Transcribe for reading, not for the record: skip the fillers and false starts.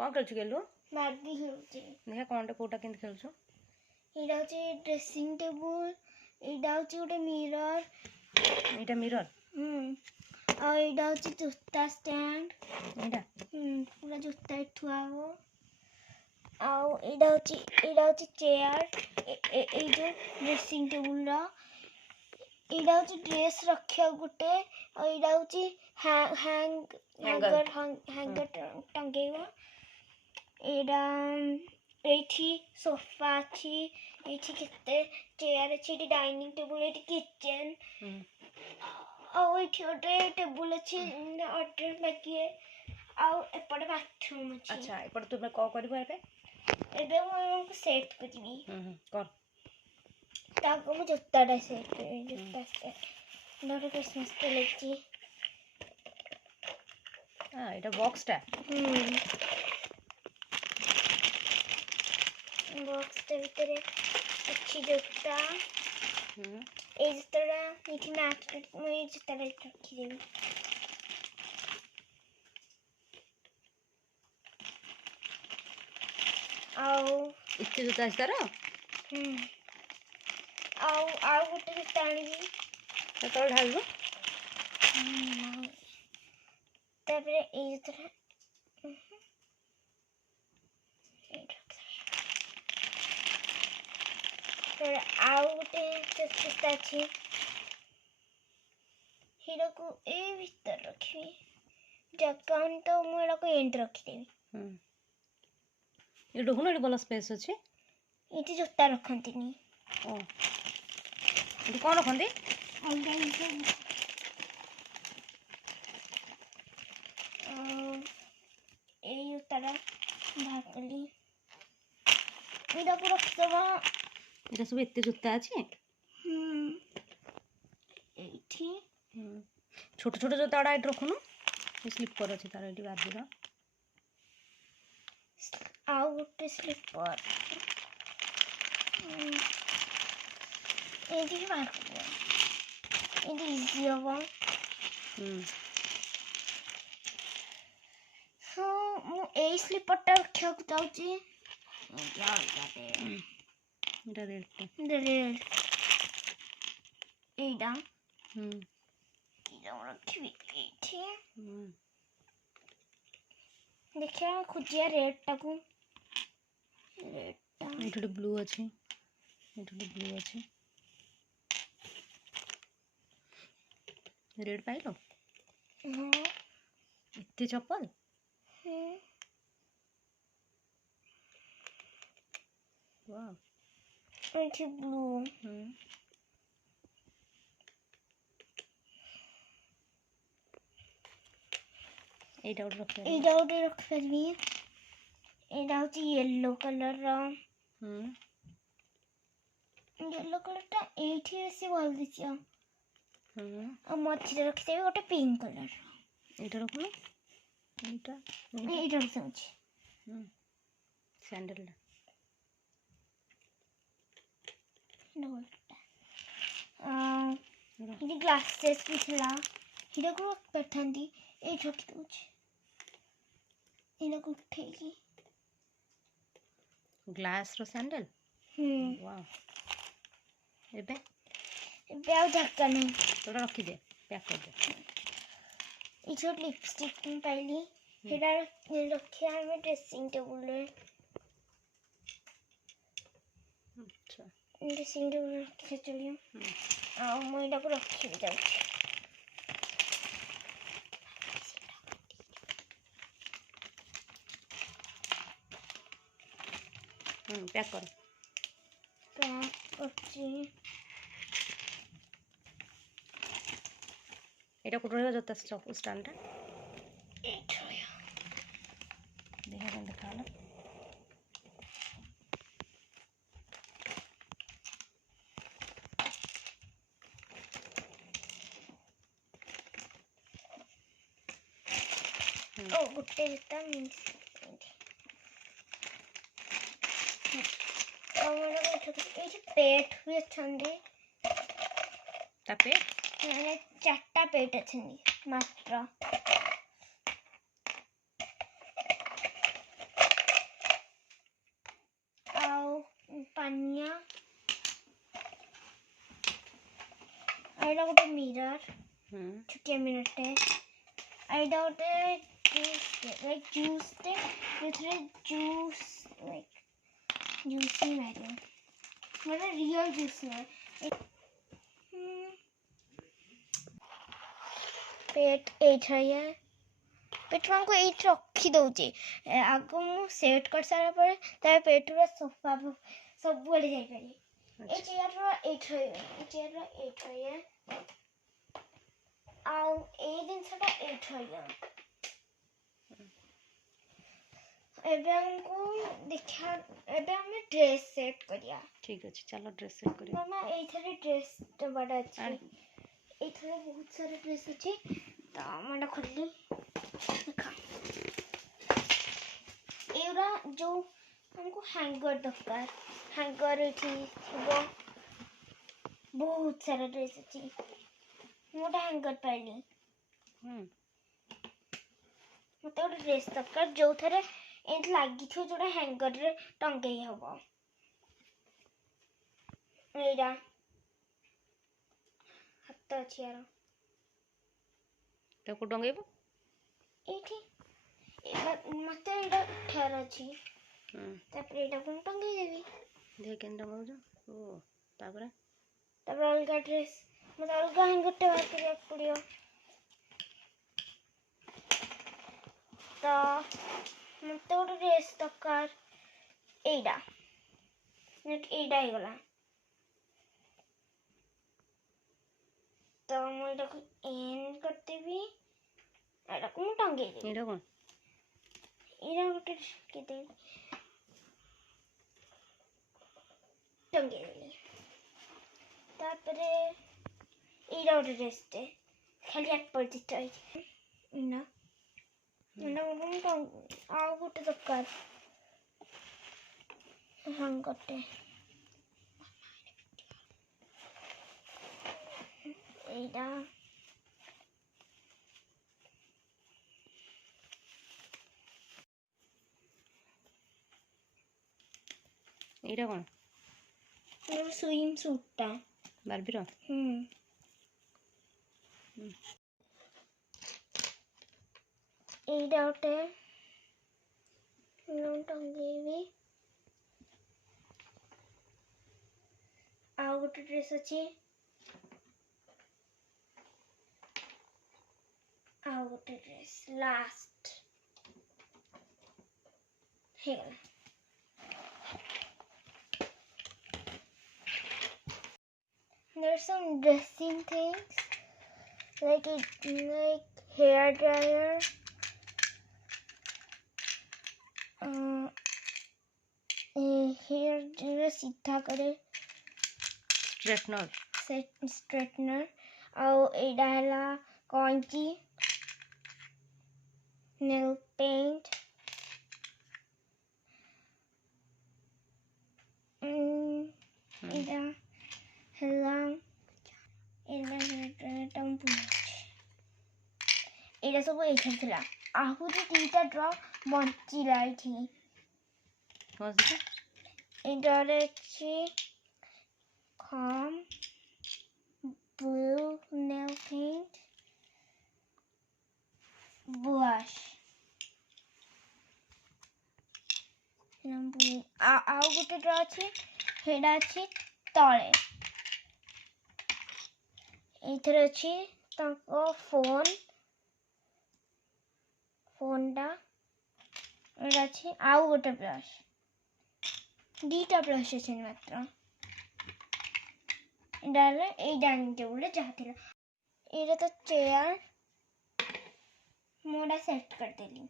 कौन खेलु गेलु बार्बी खेलुची देखा कोनटा कोटा केंत खेलछु एडा होची ड्रेसिंग टेबल एडा होची गोटे मिरर एटा मिरर आ एडा होची जूता स्टैंड एटा पूरा जूता ठुआ हो आ एडा होची चेयर ए जो ड्रेसिंग टेबल रा एडा होची ड्रेस रखिया गुटे आ एडा होची हैंगर टंगेवा एडा एठी सोफा अछि एठी केते चेयर अछि एठी डाइनिंग टेबल एठी किचन आ एठी ओटे टेबल अछि ऑर्डर लगिए आ एपटे बाथरूम अछि अच्छा एपटे तुमे को करबो एबे मो सेट करबी कर ताको मु जूता सेट जूता सेट नोट क्रिसमस के लेछि हां एटा बॉक्स टा बॉक्स के भीतर अच्छी जूता ए जूता इठी मैच मैं जूता रखी देबी आओ इत्ते जूता अछि तारो आओ गोटे जूता आनिबी तो ढालबो तापरे ए जूता तर आओ गोटे जूता अछि हिरो को ए भीतर रखी जकान तो मोरा को एंड रखी देबी ये डोहनो बला स्पेस अछि इति जूता रखंतीनी ओ इति कोन रखंती ए जूता भाकली इदा को रखतबा इटा सब एते जूता अछि एठी छोट छोट जूता एट रखुनु स्लीपर अछि तार एटी बार्बी रा आओ गोटे स्लीपर एटी बार्बी एटी इजी होबो सो मु ए स्लीपर टा रखिया को चाहूची एटा रेड एडा एडा रखी एठी देखिया खुजिया रेड टाकू रेड टा एठी ब्लू अछि रेड पाइलो हां इत्ते चप्पल वाह एठी ब्लू एटा रख करबी एटा होची येलो कलर रा येलो कलर टा एठी से बोल दिसिया आ मछली रखि देबी गोटे पिंक कलर एटा रखनु एटा रखछि सैंडल इदी ग्लासेस भी थिला हिरा को पठांदी ए छोटी तुछ इना को उठेगी ग्लास रो सैंडल वाह एबे आ धक्का नहीं तोरा रखी दे पैक कर दे ई छोट लिपस्टिक पहली हिरा रखिया हमें ड्रेसिंग टेबल रे अच्छा ड्रेसिंग टेबल रखि चलियो आ मोइडा को रखि जाउ पैक कर एटा कोट रहबा जता स्टैंड टा देखा कौन देखा ना ओ गुट्टे जता मींस हमरा को एठी पेट हुए छंदी तापे मैंने चारटा पेट छंदी मात्र एटा गोटे मिरर छुटिया मिररटे एटा गोटे लाइक जूस टे जो जूस लाइक जूस ही मारे मतलब रियल जूस में पेट एट है पेट को एट रखी दौचे आग मु सेट कर सारा पर तार पेट रा सोफा सब बड़े जाई पारे ए चेयर रा एट है आउ ए दिन सटा एट है एबे हमको देखा एबे हमें ड्रेस सेट करिया ठीक अछि चलो ड्रेस सेट करिया मामा एथरे ड्रेस तो बड़ा अछि एथरे बहुत सारे ड्रेस अछि तो माने खोलली देखा एरा जो हमको हैंगर दरकार हैंगर एठी वो बहुत सारा ड्रेस अछि मोटा हैंगर पाइली मते गोटे ड्रेस दरकार जो थरे एंत लागी थो जोड़ा हैंगर रे टंगई हबो एरा हाथ अछि यार ताको टंगेबो एठी मते एटा ठहर अछि तापर एटा कोन टंगई देबी देख केन टंगाउ जो ओ तापर अलगा ड्रेस मतलब अलगा हैंगर टे बात करिया पड़ियो तो मते गोटे ड्रेस दरकार एटा एटा ही गला तो मैं एटा को एंड करते भी एटा को टंगे दे एटा कोन एरा गोटे के दे टंगे दे तापरे एरा गोटे ड्रेस टे खाली एप्पल चिट्टा ना ना आउ गोटे दरकार हैंगरटे एटा एटा कोन मोर स्विम सूट टा बार्बी रो एटा गोटे टंगेबी आउ गोटे ड्रेस अछि आउ गोटे dress last hey there's some dressing things like hair dryer hair जो सीधा करे स्ट्रेटनर आउ एडा हला कैंची नेल पेंट एडा हला एडा सब एथर थला आहुरी तीटा ड्रॉ बंची लाई थी एडा रे छी calm blue nail paint brush आउ गोटे ड्रॉ अछि हेडा अछि तळे एथर अछि ताको फोन टा एडा अछि आउ गोटे ब्रश दीटा ब्रश अछि मात्र डाले ए डाइनिंग टेबल जहाथिला एरा तो चेयर मोड़ा सेट कर देली।